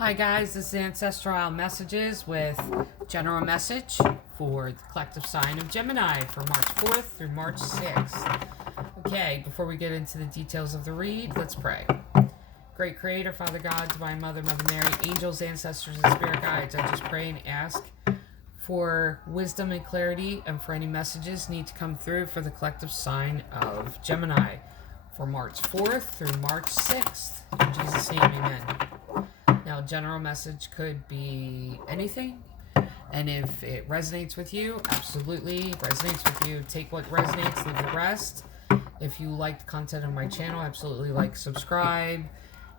Hi guys, this is Ancestral Messages with general message for the collective sign of Gemini for March 4th through March 6th. Okay, before we get into the details of the read, let's pray. Great Creator, Father God, Divine Mother, Mother Mary, angels, ancestors, and spirit guides, I just pray and ask for wisdom and clarity and for any messages need to come through for the collective sign of Gemini for March 4th through March 6th. In Jesus' name, amen. Now, general message could be anything, and if it resonates with you, absolutely resonates with you. Take what resonates, leave the rest. If you like the content on my channel, absolutely like, subscribe,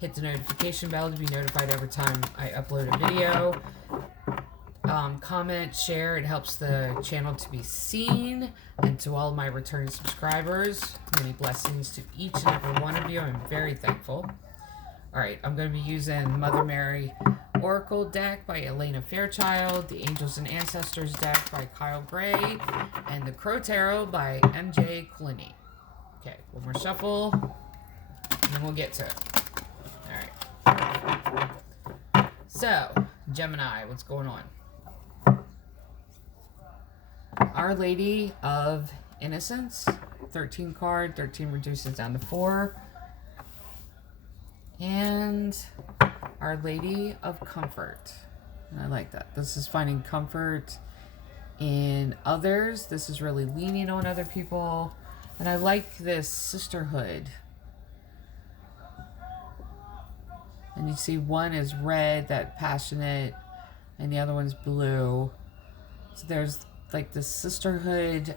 hit the notification bell to be notified every time I upload a video. Comment, share, it helps the channel to be seen. And to all my returning subscribers, many blessings to each and every one of you. I'm very thankful. Alright, I'm going to be using Mother Mary Oracle deck by Elena Fairchild, the Angels and Ancestors deck by Kyle Gray, and the Crow Tarot by MJ Collini. Okay, one more shuffle, and then we'll get to it. Alright. So, Gemini, what's going on? Our Lady of Innocence, 13 card, 13 reduces down to 4. And Our Lady of Comfort. And I like that. This is finding comfort in others. This is really leaning on other people. And I like this sisterhood. And you see one is red, that passionate, and the other one's blue. So there's like this sisterhood,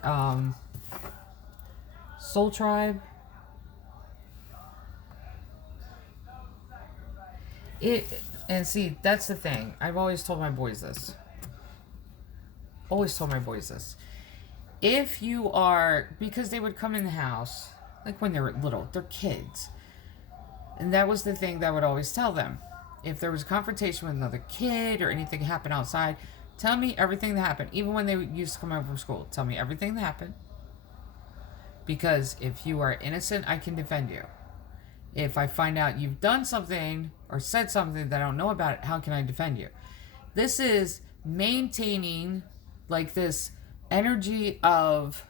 soul tribe. And see, that's the thing. I've always told my boys this. If you are, because they would come in the house, like when they were little, they're kids. And that was the thing that I would always tell them. If there was a confrontation with another kid or anything happened outside, tell me everything that happened. Even when they used to come home from school, tell me everything that happened. Because if you are innocent, I can defend you. If I find out you've done something or said something that I don't know about, how can I defend you? This is maintaining like this energy of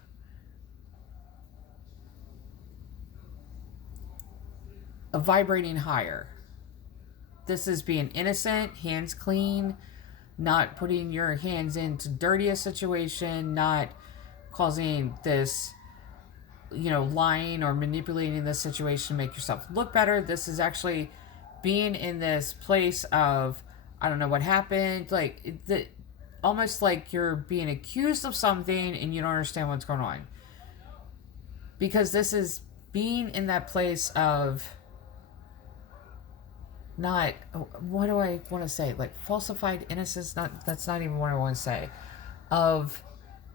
vibrating higher. This is being innocent, hands clean, not putting your hands into dirtiest situation, not causing this, lying or manipulating this situation to make yourself look better. This is actually being in this place of, I don't know what happened, almost like you're being accused of something and you don't understand what's going on. Because this is being in that place of not, what do I want to say? Like falsified innocence? That's not even what I want to say. Of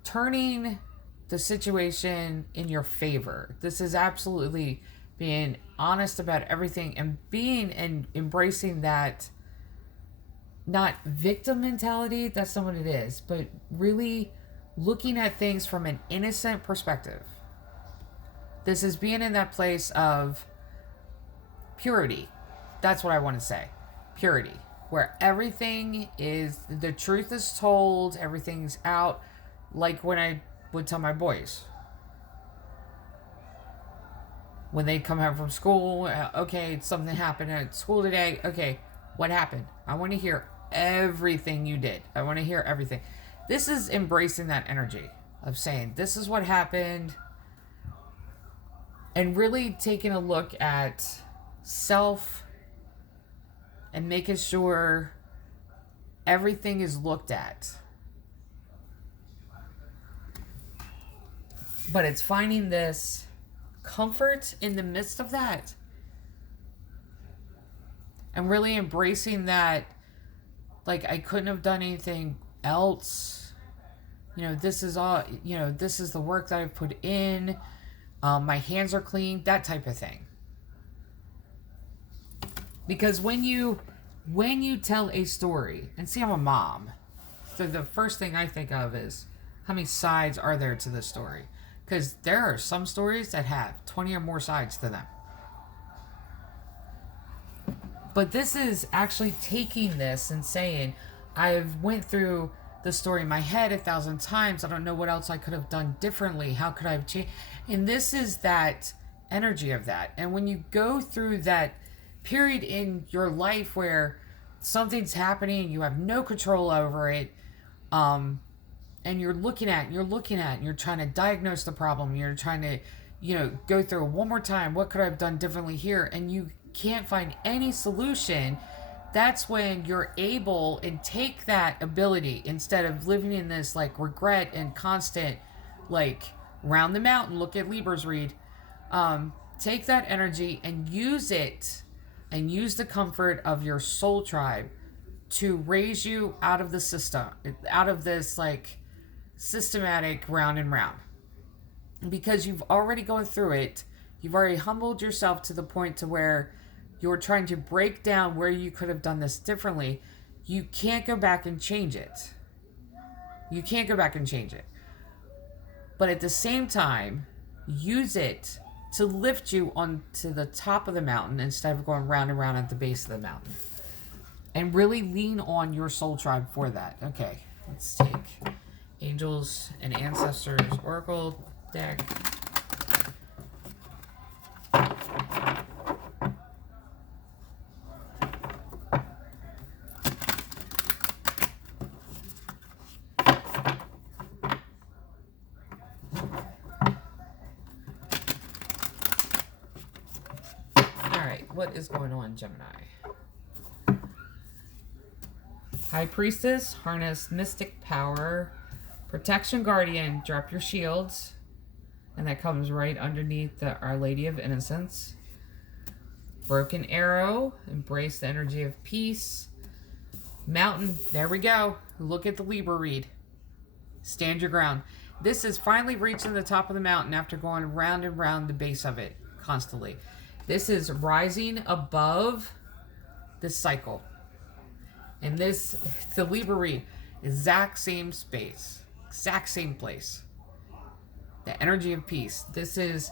turning the situation in your favor. This is absolutely being honest about everything and being and embracing that, not victim mentality, that's not what it is, but really looking at things from an innocent perspective. This is being in that place of purity. That's what I want to say. Purity. Where everything is, the truth is told, everything's out. Like when I would tell my boys when they come home from school, okay, something happened at school today. Okay, what happened? I want to hear everything you did. I want to hear everything. This is embracing that energy of saying, this is what happened, and really taking a look at self and making sure everything is looked at. But it's finding this comfort in the midst of that. And really embracing that, like, I couldn't have done anything else. This is all, this is the work that I've put in. My hands are clean, that type of thing. Because when you tell a story, and see, I'm a mom, so the first thing I think of is, how many sides are there to this story? Because there are some stories that have 20 or more sides to them. But this is actually taking this and saying, I've went through the story in my head 1,000 times. I don't know what else I could have done differently. How could I have changed? And this is that energy of that. And when you go through that period in your life where something's happening, you have no control over it, and you're looking at, and you're trying to diagnose the problem. You're trying to, go through it one more time. What could I have done differently here? And you can't find any solution. That's when you're able and take that ability instead of living in this like regret and constant like round the mountain. Look at Libra's read. Take that energy and use it, and use the comfort of your soul tribe to raise you out of the system, out of this like systematic round and round, because you've already gone through it. You've already humbled yourself to the point to where you're trying to break down where you could have done this differently. You can't go back and change it. You can't go back and change it. But at the same time, use it to lift you onto the top of the mountain instead of going round and round at the base of the mountain. And really lean on your soul tribe for that. Okay, let's take Angels and Ancestors Oracle deck. What is going on, Gemini? High Priestess, harness mystic power. Protection Guardian, drop your shields. And that comes right underneath the Our Lady of Innocence. Broken Arrow, embrace the energy of peace. Mountain, there we go. Look at the Libra read. Stand your ground. This is finally reaching the top of the mountain after going round and round the base of it constantly. This is rising above this cycle. And this, the Libra read, exact same space, exact same place. The energy of peace. This is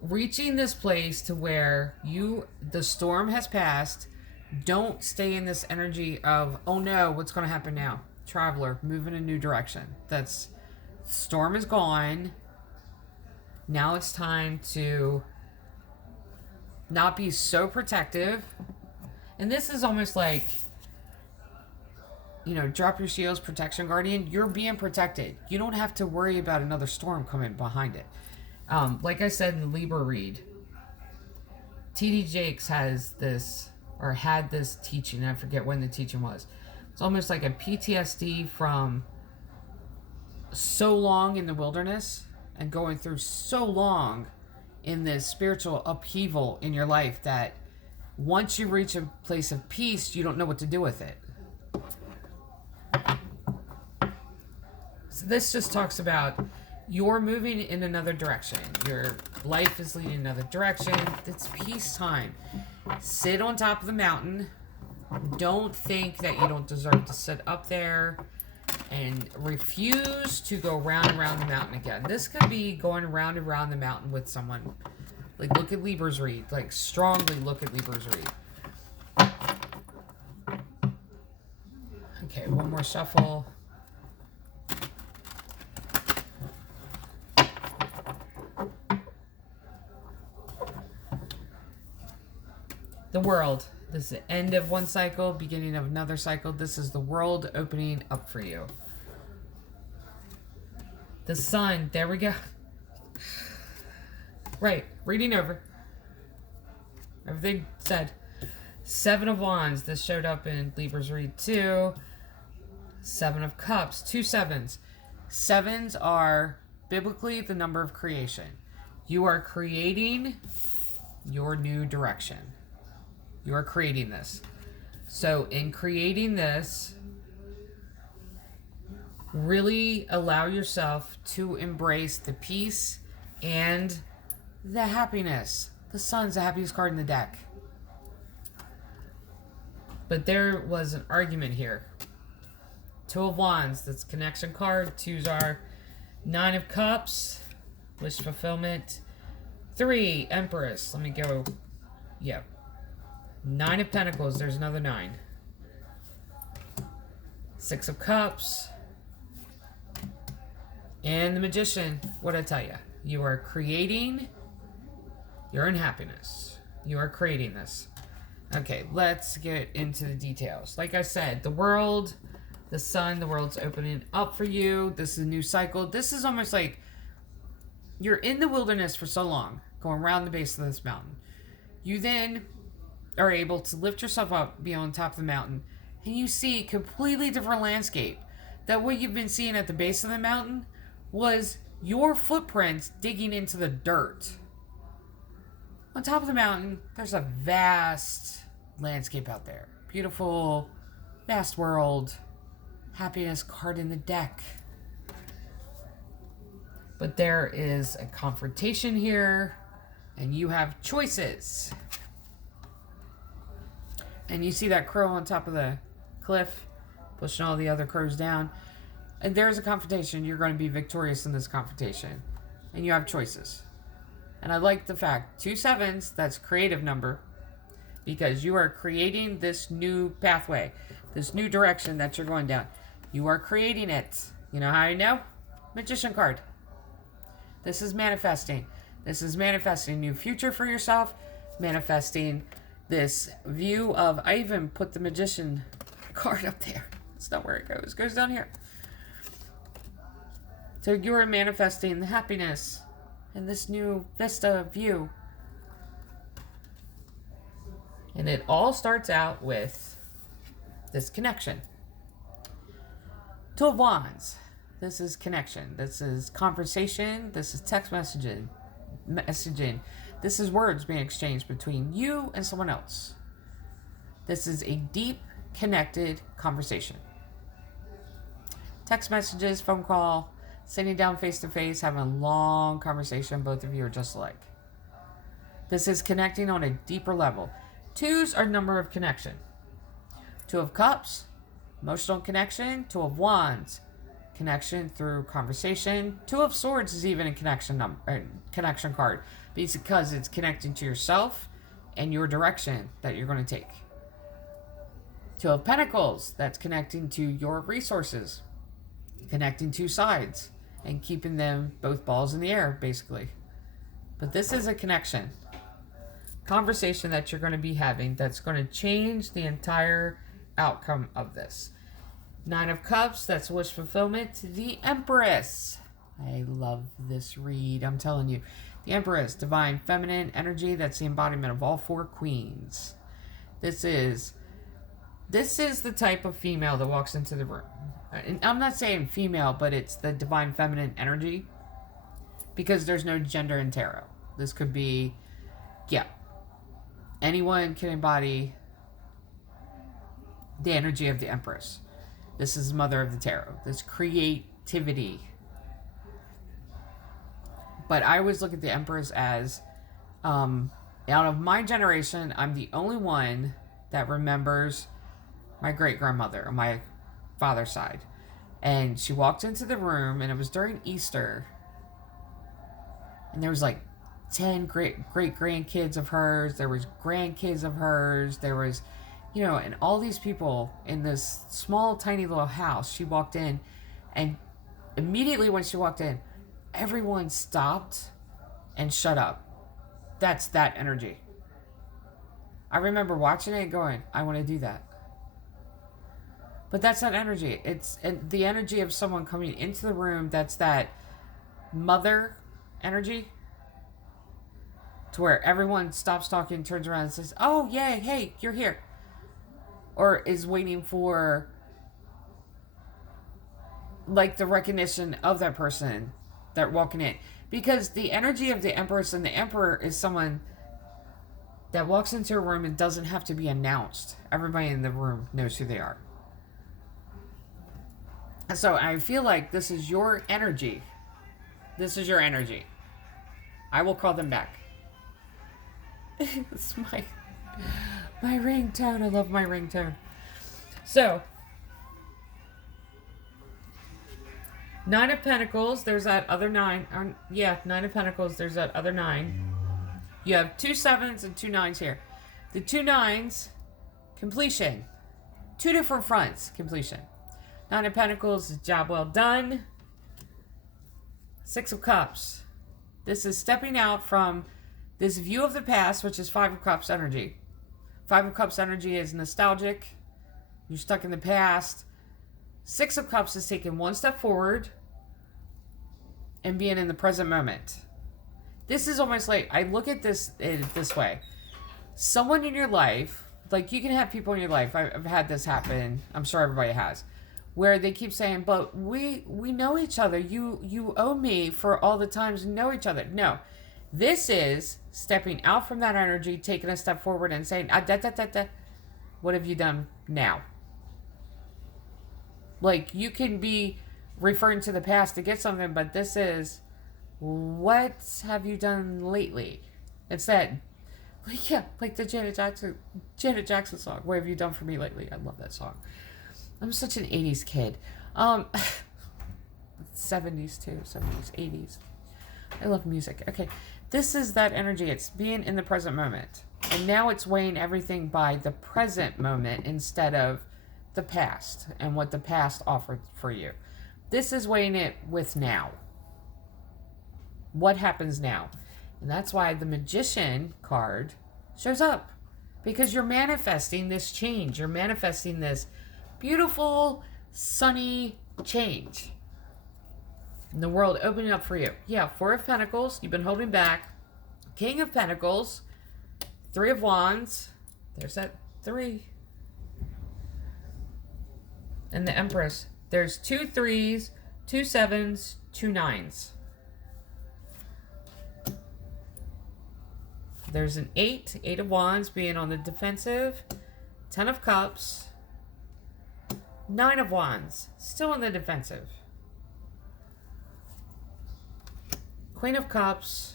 reaching this place to where the storm has passed. Don't stay in this energy of, oh no, what's going to happen now? Traveler, move in a new direction. Storm is gone. Now it's time to not be so protective. And this is almost like, drop your shields, Protection Guardian. You're being protected. You don't have to worry about another storm coming behind it. Like I said in the Libra read, T.D. Jakes has this, or had this teaching. I forget when the teaching was. It's almost like a PTSD from so long in the wilderness and going through so long in this spiritual upheaval in your life that once you reach a place of peace, you don't know what to do with it. So this just talks about you're moving in another direction. Your life is leading in another direction. It's peace time. Sit on top of the mountain. Don't think that you don't deserve to sit up there, and refuse to go round and round the mountain again. This could be going round and round the mountain with someone. Like, look at Libra's read. Like, strongly look at Libra's read. Okay, one more shuffle. The World. This is the end of one cycle, beginning of another cycle. This is the world opening up for you. The Sun. There we go. Right. Reading over. Everything said. Seven of Wands. This showed up in Libra's read too. Seven of Cups. 2 sevens. Sevens are biblically the number of creation. You are creating your new direction. You are creating this. So in creating this, really allow yourself to embrace the peace and the happiness. The Sun's the happiest card in the deck. But there was an argument here. 2 of Wands, that's connection card. 2s are 9 of Cups, wish fulfillment. 3, Empress. Let me go. Yep. Nine of Pentacles, there's another 9. Six of Cups. And the Magician, what did I tell you? You are creating your own happiness. You are creating this. Okay, let's get into the details. Like I said, the world, the sun, the world's opening up for you. This is a new cycle. This is almost like you're in the wilderness for so long, going around the base of this mountain. You then are able to lift yourself up, be on top of the mountain, and you see a completely different landscape. That what you've been seeing at the base of the mountain was your footprints digging into the dirt. On top of the mountain, there's a vast landscape out there. Beautiful, vast world. Happiness card in the deck. But there is a confrontation here, and you have choices. And you see that crow on top of the cliff, pushing all the other crows down. And there's a confrontation. You're going to be victorious in this confrontation. And you have choices. And I like the fact, 2 7s, that's creative number. Because you are creating this new pathway. This new direction that you're going down. You are creating it. You know how I know? Magician card. This is manifesting. This is manifesting a new future for yourself. Manifesting this view of, I even put the Magician card up there. That's not where it goes. It goes down here. So you are manifesting the happiness and this new vista view. And it all starts out with this connection. 2 of Wands. This is connection. This is conversation. This is text messaging. This is words being exchanged between you and someone else. This is a deep, connected conversation. Text messages, phone call, sitting down face to face, having a long conversation. Both of you are just alike. This is connecting on a deeper level. 2s are number of connection. 2 of Cups, emotional connection. 2 of Wands, connection through conversation. 2 of Swords is even a connection card because it's connecting to yourself and your direction that you're going to take. 2 of Pentacles, that's connecting to your resources, connecting 2 sides and keeping them both balls in the air, basically. But this is a connection. Conversation that you're going to be having that's going to change the entire outcome of this. 9 of Cups, that's wish fulfillment. The Empress. I love this read, I'm telling you. The Empress, divine feminine energy, that's the embodiment of all 4 queens. This is the type of female that walks into the room. And I'm not saying female, but it's the divine feminine energy. Because there's no gender in tarot. This could be, yeah. Anyone can embody the energy of the Empress. This is mother of the tarot. This creativity. But I always look at the Empress as, out of my generation, I'm the only one that remembers my great-grandmother on my father's side. And she walked into the room, and it was during Easter. And there was like 10 great-grandkids of hers. There was grandkids of hers. There was, you know, and all these people in this small, tiny little house. She walked in, and immediately when she walked in, everyone stopped and shut up. That's that energy. I remember watching it and going, I want to do that. But that's that energy. It's the energy of someone coming into the room. That's that mother energy. To where everyone stops talking, turns around and says, oh, yay, hey, you're here. Or is waiting for, like, the recognition of that person that walking in. Because the energy of the Empress and the Emperor is someone that walks into a room and doesn't have to be announced. Everybody in the room knows who they are. So I feel like this is your energy. This is your energy. I will call them back. It's my ringtone. I love my ringtone. So, 9 of Pentacles. There's that other 9. 9 of Pentacles. There's that other 9. You have 2 7s and 2 9s here. The 2 nines, completion. 2 different fronts, completion. 9 of Pentacles, job well done. 6 of Cups. This is stepping out from this view of the past, which is 5 of Cups energy. 5 of Cups energy is nostalgic. You're stuck in the past. 6 of Cups is taking one step forward and being in the present moment. This is almost like, I look at this way. Someone in your life, like you can have people in your life, I've had this happen, I'm sure everybody has, where they keep saying, but we know each other. You owe me for all the times we know each other. No. This is stepping out from that energy, taking a step forward and saying, what have you done now? Like, you can be referring to the past to get something, but this is, what have you done lately? It's that, like, yeah, like the Janet Jackson song, what have you done for me lately? I love that song. I'm such an 80s kid. 70s too, 70s, 80s. I love music. Okay, this is that energy. It's being in the present moment. And now it's weighing everything by the present moment instead of the past and what the past offered for you. This is weighing it with now. What happens now? And that's why the Magician card shows up. Because you're manifesting this change. You're manifesting this beautiful, sunny change. And the world opening up for you. Yeah, 4 of Pentacles. You've been holding back. King of Pentacles. 3 of Wands. There's that 3. And the Empress. There's 2 3s, 2 7s, 2 9s. There's an 8. 8 of Wands being on the defensive. 10 of Cups. 9 of Wands. Still on the defensive. Queen of Cups.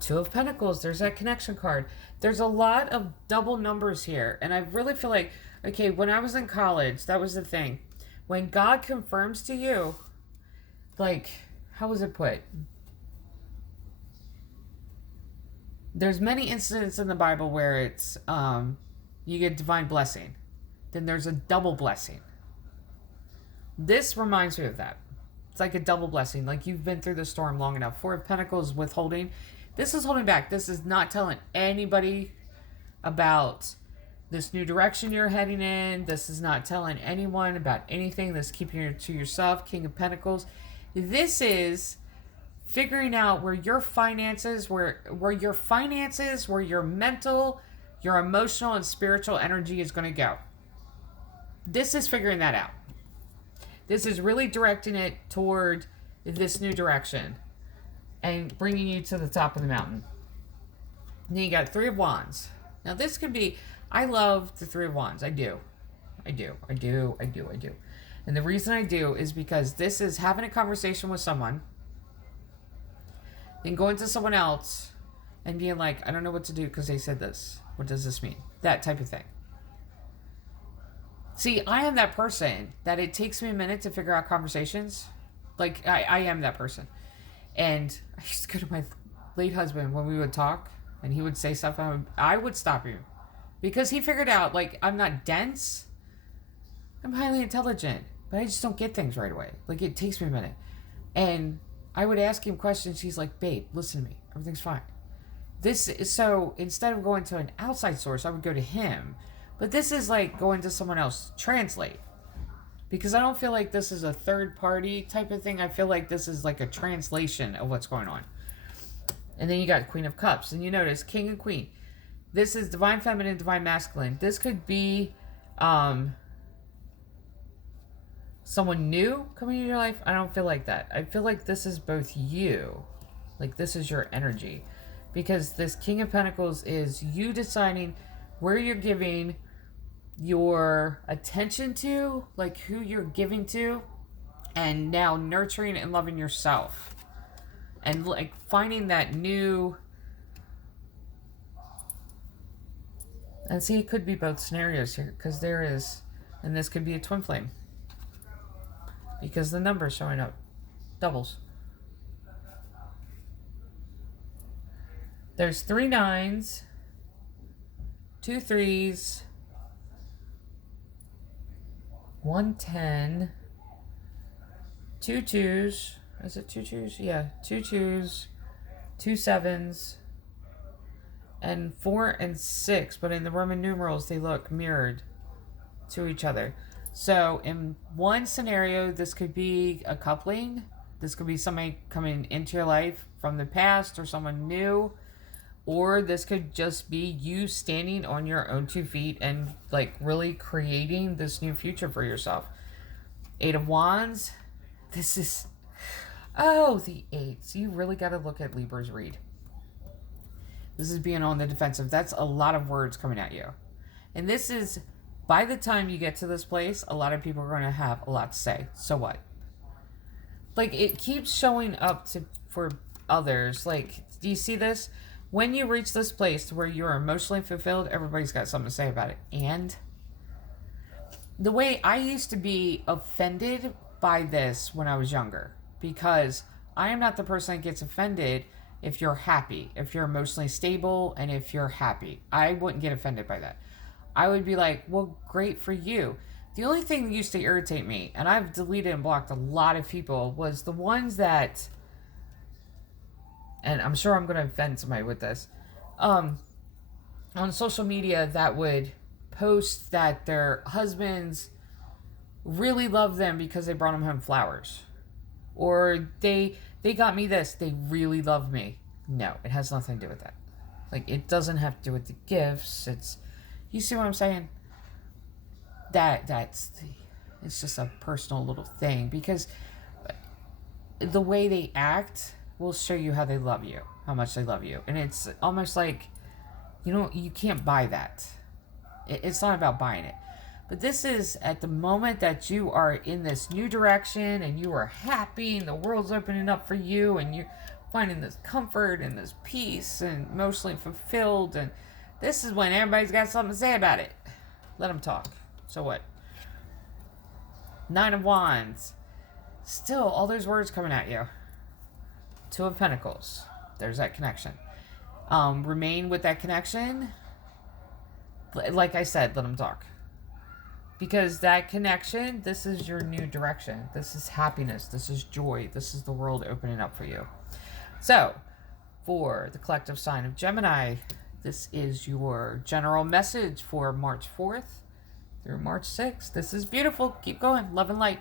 2 of Pentacles. There's that connection card. There's a lot of double numbers here. And I really feel like, okay, when I was in college, that was the thing. When God confirms to you, like, how was it put? There's many incidents in the Bible where it's, you get divine blessing. Then there's a double blessing. This reminds me of that. It's like a double blessing. Like, you've been through the storm long enough. 4 of Pentacles withholding. This is holding back. This is not telling anybody about this new direction you're heading in. This is not telling anyone about anything. This is keeping it to yourself. King of Pentacles. This is figuring out where your finances, where your mental, your emotional, and spiritual energy is going to go. This is figuring that out. This is really directing it toward this new direction and bringing you to the top of the mountain. And then you got 3 of Wands. Now this could be, I love the 3 of Wands. I do. And the reason I do is because this is having a conversation with someone, then going to someone else and being like, I don't know what to do because they said this. What does this mean? That type of thing. See, I am that person that it takes me a minute to figure out conversations. Like, I am that person. And I used to go to my late husband when we would talk and he would say stuff. I would stop him because he figured out, like, I'm not dense. I'm highly intelligent, but I just don't get things right away. Like, it takes me a minute. And I would ask him questions. He's like, babe, listen to me. Everything's fine. So instead of going to an outside source, I would go to him. But this is like going to someone else, translate. Because I don't feel like this is a third party type of thing. I feel like this is like a translation of what's going on. And then you got Queen of Cups. And you notice King and Queen. This is divine feminine, divine masculine. This could be someone new coming into your life. I don't feel like that. I feel like this is both you. Like, this is your energy. Because this King of Pentacles is you deciding where you're giving your attention to, like who you're giving to, and now nurturing and loving yourself. And like finding that new... And see, it could be both scenarios here, because there is... And this could be a twin flame. Because the number's showing up. Doubles. There's 3 9s, 2 3s, 1 10, 2 2s. Is it 2 2s? Yeah, 2 2s, 2 7s, and 4 and 6. But in the Roman numerals, they look mirrored to each other. So in one scenario, this could be a coupling. This could be somebody coming into your life from the past or someone new. Or this could just be you standing on your own 2 feet and like really creating this new future for yourself. 8 of Wands. This is, oh, the 8s. You really got to look at Libra's read. This is being on the defensive. That's a lot of words coming at you. And this is, by the time you get to this place, a lot of people are going to have a lot to say. So what? Like, it keeps showing up for others. Like, do you see this? When you reach this place where you're emotionally fulfilled, everybody's got something to say about it. And the way I used to be offended by this when I was younger, because I am not the person that gets offended if you're happy, if you're emotionally stable, and if you're happy. I wouldn't get offended by that. I would be like, well, great for you. The only thing that used to irritate me, and I've deleted and blocked a lot of people, was the ones that, and I'm sure I'm going to offend somebody with this, on social media that would post that their husbands really love them because they brought them home flowers. Or they got me this, they really love me. No, it has nothing to do with that. Like, it doesn't have to do with the gifts. It's, you see what I'm saying? It's just a personal little thing, because the way they act will show you how they love you, how much they love you. And it's almost like, you can't buy that. It's not about buying it. But this is at the moment that you are in this new direction and you are happy and the world's opening up for you and you're finding this comfort and this peace and emotionally fulfilled. And this is when everybody's got something to say about it. Let them talk. So what? 9 of Wands. Still, all those words coming at you. 2 of Pentacles. There's that connection. Remain with that connection. Like I said, let them talk. Because that connection, this is your new direction. This is happiness. This is joy. This is the world opening up for you. So, for the collective sign of Gemini, this is your general message for March 4th through March 6th. This is beautiful. Keep going. Love and light.